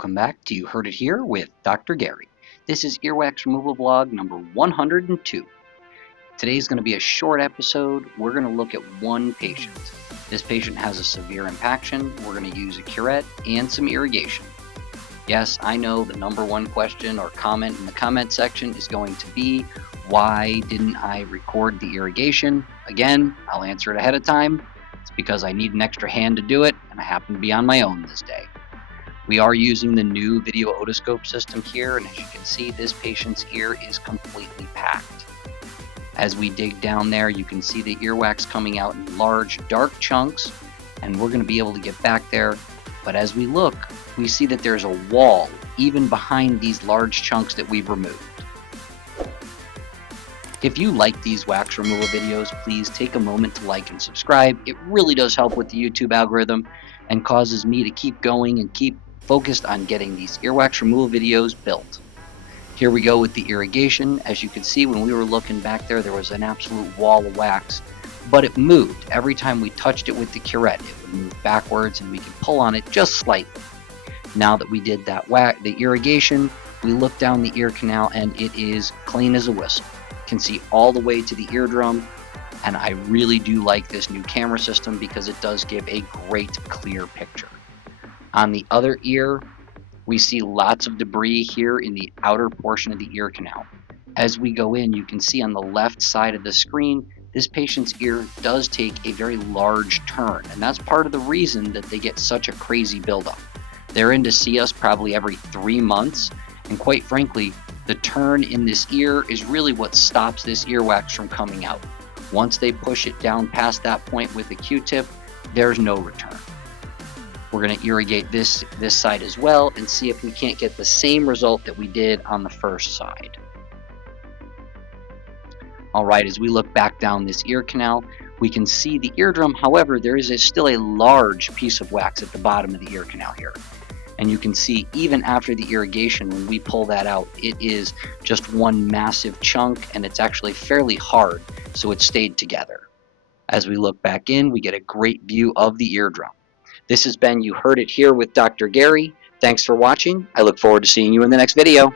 Welcome back to You Heard It Here with Dr. Gary. This is Earwax Removal Vlog number 102. Today's going to be a short episode. We're going to look at one patient. This patient has a severe impaction. We're going to use a curette and some irrigation. Yes, I know the number one question or comment in the comment section is going to be, why didn't I record the irrigation? Again, I'll answer it ahead of time. It's because I need an extra hand to do it, and I happen to be on my own this day. We are using the new video otoscope system here, and as you can see, this patient's ear is completely packed. As we dig down there, you can see the earwax coming out in large, dark chunks, and we're going to be able to get back there. But as we look, we see that there's a wall even behind these large chunks that we've removed. If you like these wax removal videos, please take a moment to like and subscribe. It really does help with the YouTube algorithm and causes me to keep going and keep focused on getting these earwax removal videos built. Here we go with the irrigation. As you can see, when we were looking back there, there was an absolute wall of wax, but it moved. Every time we touched it with the curette, it would move backwards and we could pull on it just slightly. Now that we did that the irrigation, we look down the ear canal and it is clean as a whistle. You can see all the way to the eardrum, and I really do like this new camera system because it does give a great clear picture. On the other ear, we see lots of debris here in the outer portion of the ear canal. As we go in, you can see on the left side of the screen, this patient's ear does take a very large turn, and that's part of the reason that they get such a crazy buildup. They're in to see us probably every 3 months, and quite frankly, the turn in this ear is really what stops this earwax from coming out. Once they push it down past that point with a Q-tip, there's no return. We're going to irrigate this side as well and see if we can't get the same result that we did on the first side. Alright, as we look back down this ear canal, we can see the eardrum. However, there is still a large piece of wax at the bottom of the ear canal here. And you can see even after the irrigation, when we pull that out, it is just one massive chunk, and it's actually fairly hard, so it stayed together. As we look back in, we get a great view of the eardrum. This has been You Heard It Here with Dr. Gary. Thanks for watching. I look forward to seeing you in the next video.